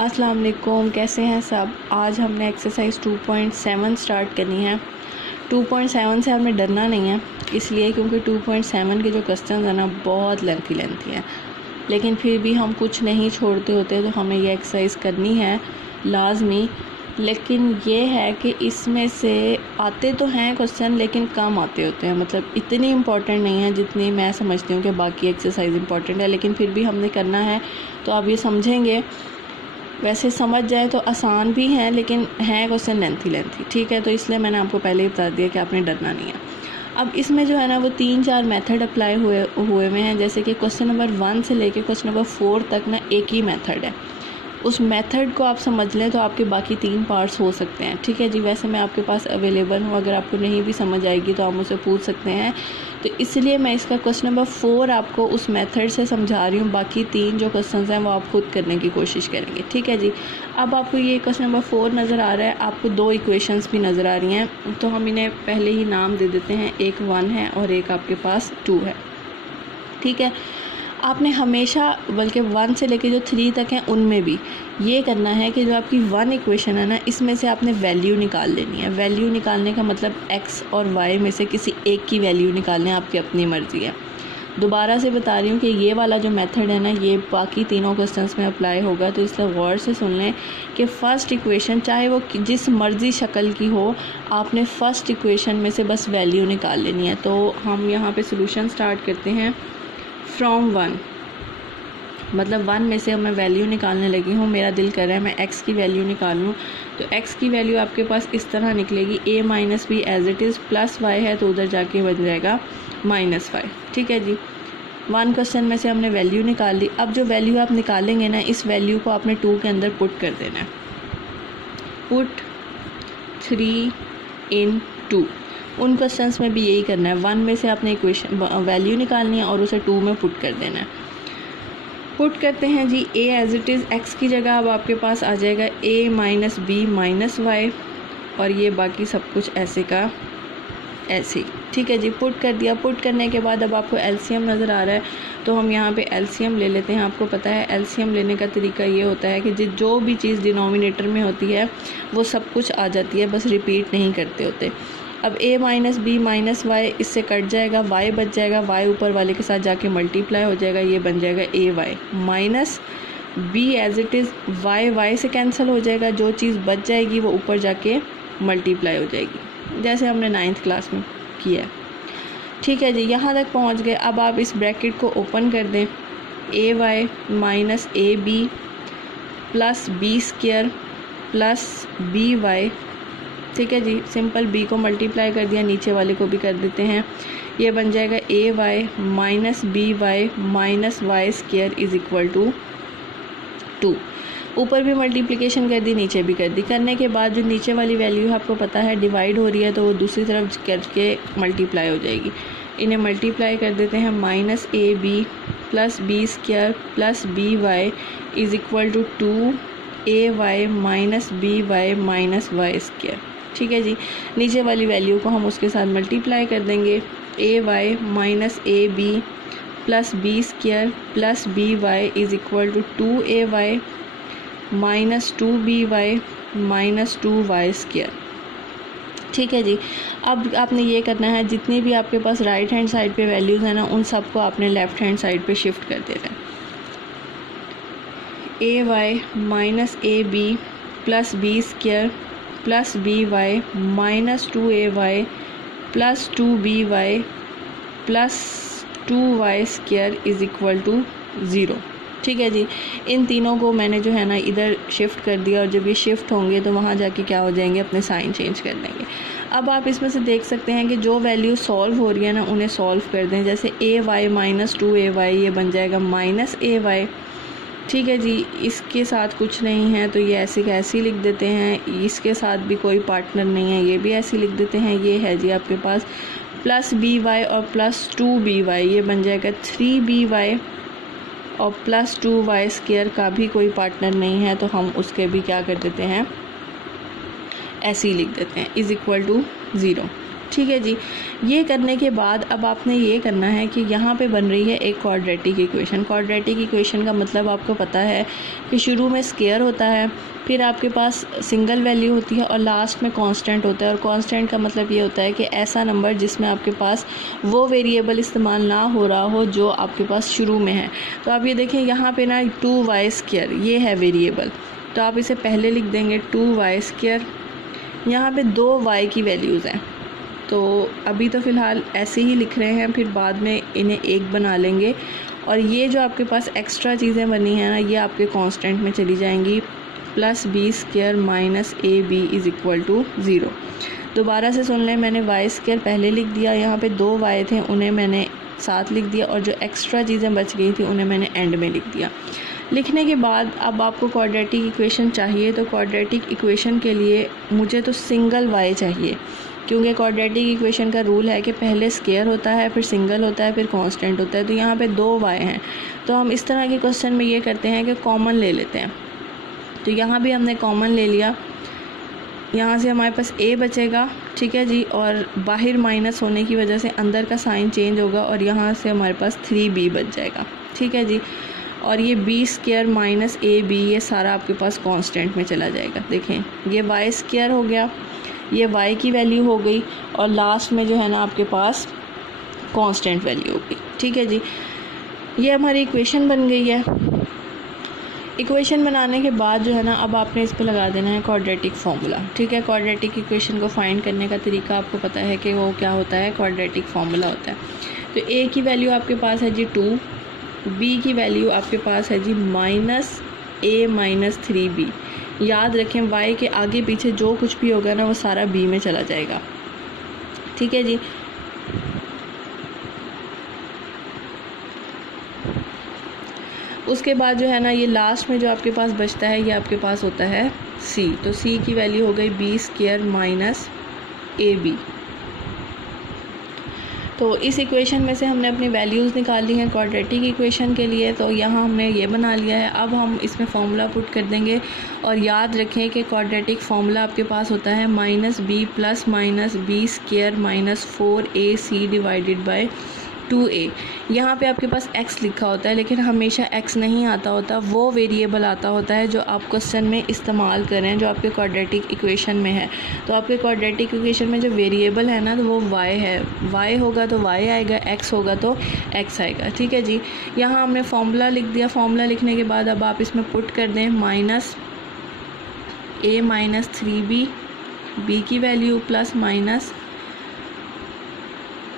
अस्सलाम वालेकुम, कैसे हैं सब। आज हमने एक्सरसाइज 2.7 स्टार्ट करनी है। 2.7 से हमें डरना नहीं है, इसलिए क्योंकि 2.7 के जो क्वेश्चन हैं ना बहुत लेंथी हैं, लेकिन फिर भी हम कुछ नहीं छोड़ते होते, तो हमें ये एक्सरसाइज करनी है लाजमी। लेकिन ये है कि इसमें से आते तो हैं क्वेश्चन, लेकिन कम आते होते हैं, मतलब इतनी इम्पॉर्टेंट नहीं है जितनी मैं समझती हूँ कि बाकी एक्सरसाइज इम्पॉर्टेंट है, लेकिन फिर भी हमने करना है। तो आप ये समझेंगे, वैसे समझ जाए तो आसान भी हैं, लेकिन हैं क्वेश्चन लेंथी, ठीक है। तो इसलिए मैंने आपको पहले ही बता दिया कि आपने डरना नहीं है। अब इसमें जो है ना वो 3-4 मेथड अप्लाई हुए में हैं। जैसे कि क्वेश्चन नंबर 1 से लेके क्वेश्चन नंबर 4 तक ना एक ही मेथड है। उस मेथड को आप समझ लें तो आपके बाकी 3 पार्ट्स हो सकते हैं, ठीक है जी। वैसे मैं आपके पास अवेलेबल हूँ, अगर आपको नहीं भी समझ आएगी तो आप मुझसे पूछ सकते हैं। तो इसलिए मैं इसका क्वेश्चन नंबर 4 आपको उस मेथड से समझा रही हूँ। बाकी 3 जो क्वेश्चन हैं वो आप खुद करने की कोशिश करेंगे, ठीक है जी। अब आपको ये क्वेश्चन नंबर 4 नज़र आ रहा है, आपको 2 इक्वेशंस भी नज़र आ रही हैं, तो हम इन्हें पहले ही नाम दे देते हैं। एक 1 है और एक आपके पास 2 है, ठीक है। आपने हमेशा, बल्कि 1 से लेके जो 3 तक हैं उनमें भी ये करना है कि जो आपकी 1 इक्वेशन है ना, इसमें से आपने वैल्यू निकाल लेनी है। वैल्यू निकालने का मतलब x और y में से किसी एक की वैल्यू निकालने, आपकी अपनी मर्ज़ी है। दोबारा से बता रही हूँ कि ये वाला जो मेथड है ना, ये बाकी तीनों क्वेश्चंस में अप्लाई होगा, तो इसलिए गौर से सुन लें कि फ़र्स्ट इक्वेशन चाहे वो जिस मर्ज़ी शक्ल की हो, आपने फ़र्स्ट इक्वेशन में से बस वैल्यू निकाल लेनी है। तो हम यहाँ पे सोल्यूशन स्टार्ट करते हैं फ्रॉम 1, मतलब 1 में से मैं वैल्यू निकालने लगी हूँ। मेरा दिल कर रहा है मैं x की वैल्यू निकाल लूँ, तो x की वैल्यू आपके पास इस तरह निकलेगी, a minus b as it is, plus y है तो उधर जाके बन जाएगा माइनस y, ठीक है जी। 1 क्वेश्चन में से हमने वैल्यू निकाल ली। अब जो वैल्यू आप निकालेंगे ना, इस वैल्यू को आपने 2 के अंदर पुट कर देना है। पुट 3 इन 2। उन क्वेश्चंस में भी यही करना है। 1 में से आपने इक्वेशन वैल्यू निकालनी है और उसे 2 में पुट कर देना है। पुट करते हैं जी, a as it is, x की जगह अब आपके पास आ जाएगा a minus b minus y, और ये बाकी सब कुछ ऐसे का ऐसे, ठीक है जी। पुट कर दिया। पुट करने के बाद अब आपको एलसीएम नज़र आ रहा है, तो हम यहाँ पे एलसीएम ले लेते हैं। आपको पता है एलसीएम लेने का तरीका ये होता है कि जो भी चीज़ डिनोमिनेटर में होती है वो सब कुछ आ जाती है, बस रिपीट नहीं करते होते। अब a minus b minus y इससे कट जाएगा, y बच जाएगा, y ऊपर वाले के साथ जाके मल्टीप्लाई हो जाएगा, ये बन जाएगा a y minus b as it is, y से कैंसिल हो जाएगा, जो चीज़ बच जाएगी वो ऊपर जाके मल्टीप्लाई हो जाएगी, जैसे हमने 9th क्लास में किया, ठीक है जी। यहाँ तक पहुँच गए। अब आप इस ब्रैकेट को ओपन कर दें, a y minus a b plus b square plus b y, ठीक है जी। सिंपल b को मल्टीप्लाई कर दिया, नीचे वाले को भी कर देते हैं, ये बन जाएगा a y minus b y minus y square is equal to 2। ऊपर भी मल्टीप्लिकेशन कर दी, नीचे भी कर दी। करने के बाद जो नीचे वाली वैल्यू है आपको पता है डिवाइड हो रही है, तो वो दूसरी तरफ करके मल्टीप्लाई हो जाएगी। इन्हें मल्टीप्लाई कर देते हैं, minus a b plus b square plus b y is equal to 2 a y minus b y minus y square, ठीक है जी। नीचे वाली वैल्यू को हम उसके साथ मल्टीप्लाई कर देंगे, a y minus a b plus b square plus b y is equal to 2 a y minus 2 b y minus 2 y square, ठीक है जी। अब आपने ये करना है, जितनी भी आपके पास राइट हैंड साइड पे वैल्यूज़ हैं ना, उन सबको आपने लेफ़्ट हैंड साइड पे शिफ्ट कर देना है। a y minus a b plus b square plus b y minus 2 a y plus 2 b y plus 2 y square is equal to 0, ठीक है जी। इन तीनों को मैंने जो है ना इधर शिफ्ट कर दिया, और जब ये शिफ्ट होंगे तो वहाँ जाके क्या हो जाएंगे, अपने साइन चेंज कर देंगे। अब आप इसमें से देख सकते हैं कि जो वैल्यू सॉल्व हो रही है ना, उन्हें सॉल्व कर दें। जैसे a y minus 2 a y, ये बन जाएगा माइनस a वाई, ठीक है जी। इसके साथ कुछ नहीं है तो ये ऐसे का ऐसे ही लिख देते हैं। इसके साथ भी कोई पार्टनर नहीं है, ये भी ऐसे लिख देते हैं। ये है जी आपके पास प्लस बी वाई और प्लस 2 बी वाई, ये बन जाएगा 3 बी वाई, और प्लस 2 वाई स्क्वायर का भी कोई पार्टनर नहीं है, तो हम उसके भी क्या कर देते हैं, ऐसे ही लिख देते हैं, इज़ इक्वल टू 0, ठीक है जी। ये करने के बाद अब आपने ये करना है कि यहाँ पे बन रही है एक क्वाड्रेटिक इक्वेशन। क्वाड्रेटिक इक्वेशन का मतलब आपको पता है कि शुरू में स्क्वायर होता है, फिर आपके पास सिंगल वैल्यू होती है और लास्ट में कांस्टेंट होता है। और कांस्टेंट का मतलब ये होता है कि ऐसा नंबर जिसमें आपके पास वो वेरिएबल इस्तेमाल ना हो रहा हो जो आपके पास शुरू में है। तो आप ये देखें यहाँ पे ना 2y² ये है वेरिएबल, तो आप इसे पहले लिख देंगे 2y²। यहाँ पे 2y की वैल्यूज़ हैं, तो अभी तो फ़िलहाल ऐसे ही लिख रहे हैं, फिर बाद में इन्हें एक बना लेंगे। और ये जो आपके पास एक्स्ट्रा चीज़ें बनी हैं ना, ये आपके कांस्टेंट में चली जाएंगी। +b² minus ab is equal to 0। दोबारा से सुन लें, मैंने y² पहले लिख दिया, यहाँ पे 2y थे उन्हें मैंने साथ लिख दिया, और जो एक्स्ट्रा चीज़ें बच गई थी उन्हें मैंने एंड में लिख दिया। लिखने के बाद अब आपको क्वाड्रेटिक इक्वेशन चाहिए, तो क्वाड्रेटिक इक्वेशन के लिए मुझे तो सिंगल y चाहिए, क्योंकि क्वाड्रेटिक इक्वेशन का रूल है कि पहले स्क्वायर होता है, फिर सिंगल होता है, फिर कांस्टेंट होता है। तो यहाँ पे 2y हैं, तो हम इस तरह के क्वेश्चन में ये करते हैं कि कॉमन ले लेते हैं। तो यहाँ भी हमने कॉमन ले लिया, यहाँ से हमारे पास a बचेगा, ठीक है जी, और बाहर माइनस होने की वजह से अंदर का साइन चेंज होगा और यहाँ से हमारे पास 3b बच जाएगा, ठीक है जी। और ये b² माइनस ab ये सारा आपके पास कांस्टेंट में चला जाएगा। देखें ये y² हो गया, ये y की वैल्यू हो गई, और लास्ट में जो है ना आपके पास कांस्टेंट वैल्यू हो गई, ठीक है जी। ये हमारी इक्वेशन बन गई है। इक्वेशन बनाने के बाद जो है ना, अब आपने इस पे लगा देना है क्वाड्रेटिक फार्मूला, ठीक है। क्वाड्रेटिक इक्वेशन को फाइंड करने का तरीका आपको पता है कि वो क्या होता है, क्वाड्रेटिक फार्मूला होता है। तो a की वैल्यू आपके पास है जी 2, b की वैल्यू आपके पास है जी -a माइनस 3b। याद रखें y के आगे पीछे जो कुछ भी होगा ना वो सारा b में चला जाएगा, ठीक है जी। उसके बाद जो है ना, ये लास्ट में जो आपके पास बचता है ये आपके पास होता है c। तो c की वैल्यू हो गई b² माइनस ab। तो इस इक्वेशन में से हमने अपनी वैल्यूज़ निकाल ली हैं क्वाड्रेटिक इक्वेशन के लिए। तो यहाँ हमने ये बना लिया है। अब हम इसमें फार्मूला पुट कर देंगे, और याद रखें कि क्वाड्रेटिक फार्मूला आपके पास होता है -b plus minus b² minus 4ac divided by 2a। यहाँ पे आपके पास x लिखा होता है, लेकिन हमेशा x नहीं आता होता, वो वेरिएबल आता होता है जो आप क्वेश्चन में इस्तेमाल करें, जो आपके क्वाड्रेटिक इक्वेशन में है। तो आपके क्वाड्रेटिक इक्वेशन में जो वेरिएबल है ना, तो वो y है। y होगा तो y आएगा, x होगा तो x आएगा, ठीक है जी। यहाँ हमने फार्मूला लिख दिया। फार्मूला लिखने के बाद अब आप इसमें पुट कर दें -a माइनस 3b, b की value plus minus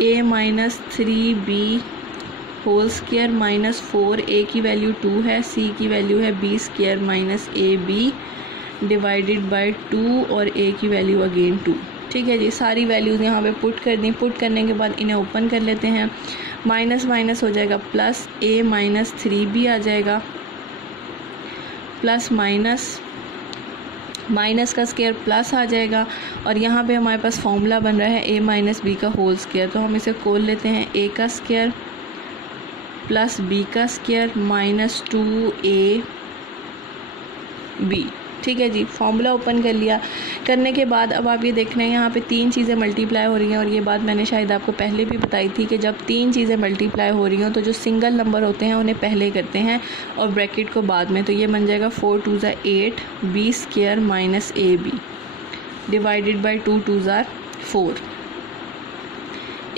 a minus 3b whole square minus 4a की वैल्यू 2 है, c की वैल्यू है b² minus ab divided by 2 और a की वैल्यू अगेन 2, ठीक है जी। सारी वैल्यूज़ यहाँ पे पुट कर दी। पुट करने के बाद इन्हें ओपन कर लेते हैं। माइनस माइनस हो जाएगा, प्लस a माइनस 3b आ जाएगा, प्लस माइनस का स्क्वायर प्लस आ जाएगा, और यहाँ पे हमारे पास फॉर्मूला बन रहा है a माइनस b का होल स्क्वायर। तो हम इसे खोल लेते हैं, a का स्क्वायर प्लस b का स्क्वायर माइनस 2ab, ठीक है जी। फार्मूला ओपन कर लिया। करने के बाद अब आप ये देख रहे हैं यहाँ पे 3 चीज़ें मल्टीप्लाई हो रही हैं, और ये बात मैंने शायद आपको पहले भी बताई थी कि जब 3 चीज़ें मल्टीप्लाई हो रही हों तो जो सिंगल नंबर होते हैं उन्हें पहले करते हैं और ब्रैकेट को बाद में। तो ये बन जाएगा 4 2 8 b² minus ab divided by 2 2 4।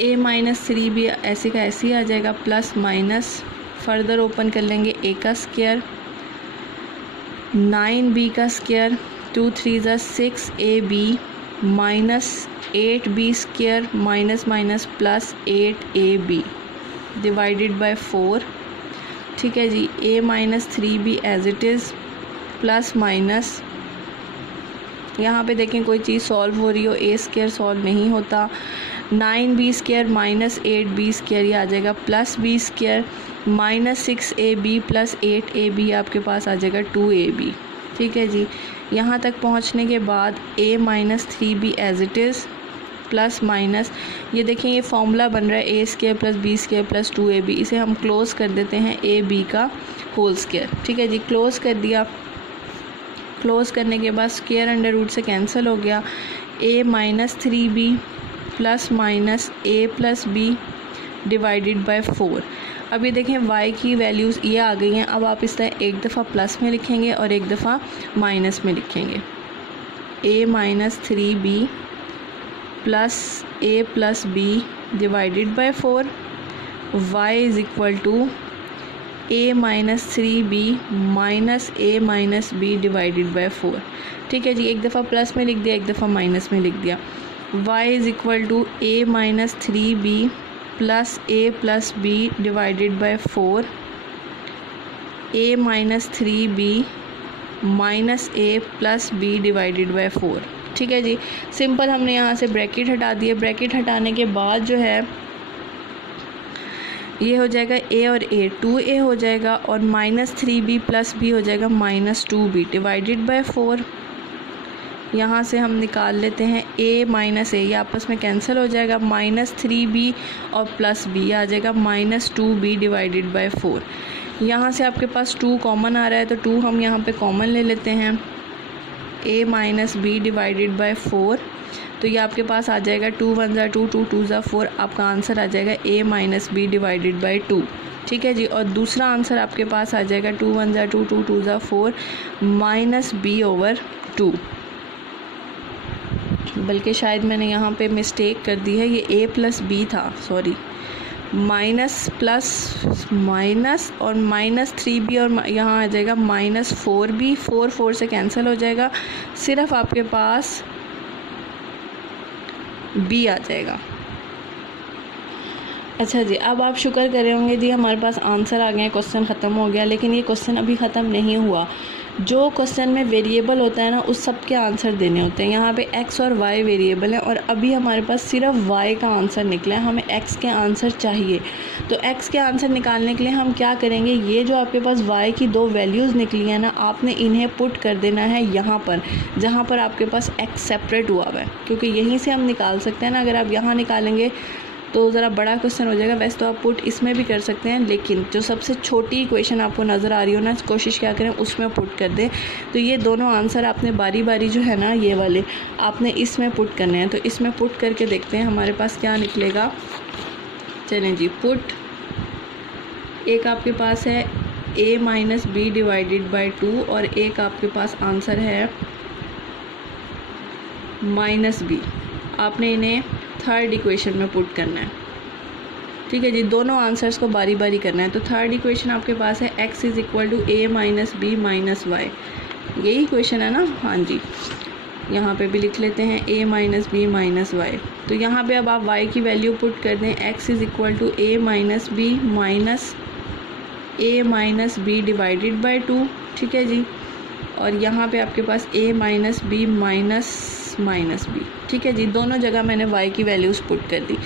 a minus 3b ऐसे का ऐसे ही आ जाएगा, प्लस माइनस फर्दर ओपन कर लेंगे, a का स्क्वायर 9b का square 2 3 6ab minus 8b² minus minus plus 8ab divided by 4, ठीक है जी। a minus 3b as it is plus minus, यहाँ पे देखें कोई चीज़ सॉल्व हो रही हो, a² सॉल्व नहीं होता, 9b² माइनस 8b² ये आ जाएगा, plus b² minus 6ab plus 8ab आपके पास आ जाएगा 2ab, ठीक है जी। यहाँ तक पहुँचने के बाद a minus 3b as it is plus minus, ये देखें ये फॉर्मूला बन रहा है a² plus b² plus 2ab। इसे हम क्लोज़ कर देते हैं ab का होल स्क्वायर, ठीक है जी। क्लोज़ कर दिया। क्लोज़ करने के बाद स्क्वायर अंडर रूट से कैंसिल हो गया, a minus 3b plus minus a plus b divided by 4। अब ये देखें y की वैल्यूज़ ये आ गई हैं। अब आप इस तरह एक दफ़ा प्लस में लिखेंगे और एक दफ़ा माइनस में लिखेंगे। a minus 3b plus a plus b divided by 4, y is equal to a minus 3b minus a minus b divided by 4। ठीक है जी, एक दफ़ा प्लस में लिख दिया, एक दफ़ा माइनस में लिख दिया। y is equal to a minus 3b plus a plus b divided by 4, a minus 3b minus a plus b divided by 4। ठीक है जी, सिंपल हमने यहाँ से ब्रैकेट हटा दिए। ब्रैकेट हटाने के बाद जो है ये हो जाएगा a और a 2a हो जाएगा और माइनस 3b प्लस b हो जाएगा माइनस 2b डिवाइडेड बाय 4। यहाँ से हम निकाल लेते हैं a माइनस a, ये आपस में कैंसिल हो जाएगा। माइनस 3b और प्लस b आ जाएगा माइनस 2b डिवाइडेड बाय 4। यहाँ से आपके पास 2 कॉमन आ रहा है तो 2 हम यहाँ पे कॉमन ले लेते हैं। a minus b divided by 4, तो ये आपके पास आ जाएगा 2 1 ज़ा 2 2 2 ज़ा 4। आपका आंसर आ जाएगा a minus b divided bye 2। ठीक है जी, और दूसरा आंसर आपके पास आ जाएगा 2 1 ज़ा 2 2 2 ज़ा 4 माइनस b ओवर 2। बल्कि शायद मैंने यहाँ पे मिस्टेक कर दी है, ये a प्लस बी था, सॉरी। माइनस प्लस माइनस और माइनस 3b और यहाँ आ जाएगा माइनस 4b। 4 4 से कैंसिल हो जाएगा, सिर्फ आपके पास b आ जाएगा। अच्छा जी, अब आप शुक्र कर रहे होंगे जी हमारे पास आंसर आ गया, क्वेश्चन ख़त्म हो गया। लेकिन ये क्वेश्चन अभी ख़त्म नहीं हुआ। जो क्वेश्चन में वेरिएबल होता है ना, उस सब के आंसर देने होते हैं। यहाँ पे x और y वेरिएबल हैं और अभी हमारे पास सिर्फ y का आंसर निकला है, हमें x के आंसर चाहिए। तो x के आंसर निकालने के लिए हम क्या करेंगे, ये जो आपके पास y की 2 वैल्यूज़ निकली हैं ना, आपने इन्हें पुट कर देना है यहाँ पर, जहाँ पर आपके पास x सेपरेट हुआ हुआ है, क्योंकि यहीं से हम निकाल सकते हैं ना। अगर आप यहाँ निकालेंगे तो ज़रा बड़ा क्वेश्चन हो जाएगा। वैसे तो आप पुट इसमें भी कर सकते हैं, लेकिन जो सबसे छोटी इक्वेशन आपको नज़र आ रही हो ना, कोशिश क्या करें उसमें पुट कर दें। तो ये दोनों आंसर आपने बारी बारी जो है ना, ये वाले आपने इसमें पुट करने हैं। तो इसमें पुट करके देखते हैं हमारे पास क्या निकलेगा। चलें जी, पुट एक आपके पास है a minus b divided by 2 और एक आपके पास आंसर है माइनस बी। आपने इन्हें थर्ड इक्वेशन में पुट करना है। ठीक है जी, दोनों आंसर्स को बारी बारी करना है। तो थर्ड इक्वेशन आपके पास है x is equal to a minus b minus y. यही इक्वेशन है ना, हाँ जी। यहाँ पे भी लिख लेते हैं a minus b minus y. तो यहाँ पे अब आप y की वैल्यू पुट कर दें, x is equal to a minus b minus a minus b divided by 2। ठीक है जी, और यहाँ पे आपके पास a minus b minus b. ठीक है जी, दोनों जगह मैंने y की वैल्यूज़ पुट कर दी।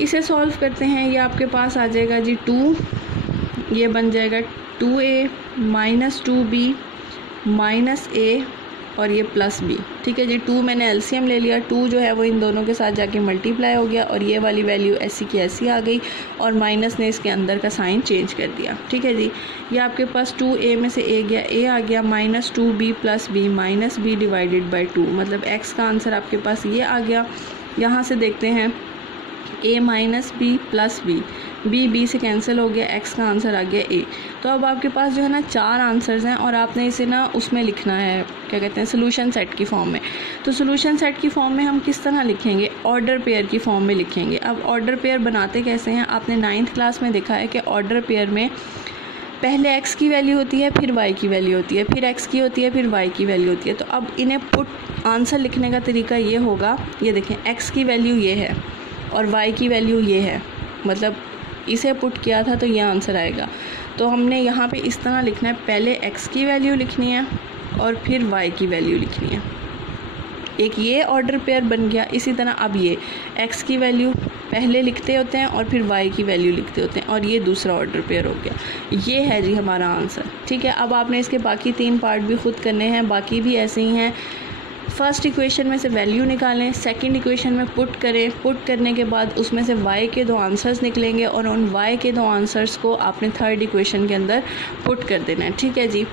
इसे सॉल्व करते हैं। ये आपके पास आ जाएगा जी 2, ये बन जाएगा 2a minus 2b minus a और ये प्लस b। ठीक है जी, 2 मैंने एलसीएम ले लिया, 2 जो है वो इन दोनों के साथ जाके मल्टीप्लाई हो गया और ये वाली वैल्यू ऐसी की ऐसी आ गई और माइनस ने इसके अंदर का साइन चेंज कर दिया। ठीक है जी, ये आपके पास 2a में से a आ गया minus 2b plus b minus b divided by 2। मतलब x का आंसर आपके पास ये आ गया। यहाँ से देखते हैं a minus b plus b से कैंसिल हो गया, x का आंसर आ गया a। तो अब आपके पास जो है ना 4 आंसर्स हैं और आपने इसे ना उसमें लिखना है, क्या कहते हैं, सोल्यूशन सेट की फॉर्म में। तो सोल्यूशन सेट की फॉर्म में हम किस तरह लिखेंगे, ऑर्डर पेयर की फॉर्म में लिखेंगे। अब ऑर्डर पेयर बनाते कैसे हैं, आपने 9th क्लास में देखा है कि ऑर्डर पेयर में पहले x की वैल्यू होती है, फिर y की वैल्यू होती है, फिर x की होती है, फिर y की वैल्यू होती है। तो अब इन्हें पुट आंसर लिखने का तरीका ये होगा, ये देखें x की वैल्यू ये है और y की वैल्यू ये है, मतलब इसे पुट किया था तो ये आंसर आएगा। तो हमने यहाँ पे इस तरह लिखना है, पहले x की वैल्यू लिखनी है और फिर y की वैल्यू लिखनी है। एक ये ऑर्डर पेयर बन गया। इसी तरह अब ये x की वैल्यू पहले लिखते होते हैं और फिर y की वैल्यू लिखते होते हैं और ये दूसरा ऑर्डर पेयर हो गया। ये है जी हमारा आंसर। ठीक है, अब आपने इसके बाकी 3 पार्ट भी खुद करने हैं, बाकी भी ऐसे ही हैं। फर्स्ट इक्वेशन में से वैल्यू निकालें, सेकंड इक्वेशन में पुट करें, पुट करने के बाद उसमें से y के 2 आंसर्स निकलेंगे और उन y के 2 आंसर्स को आपने थर्ड इक्वेशन के अंदर पुट कर देना है। ठीक है जी।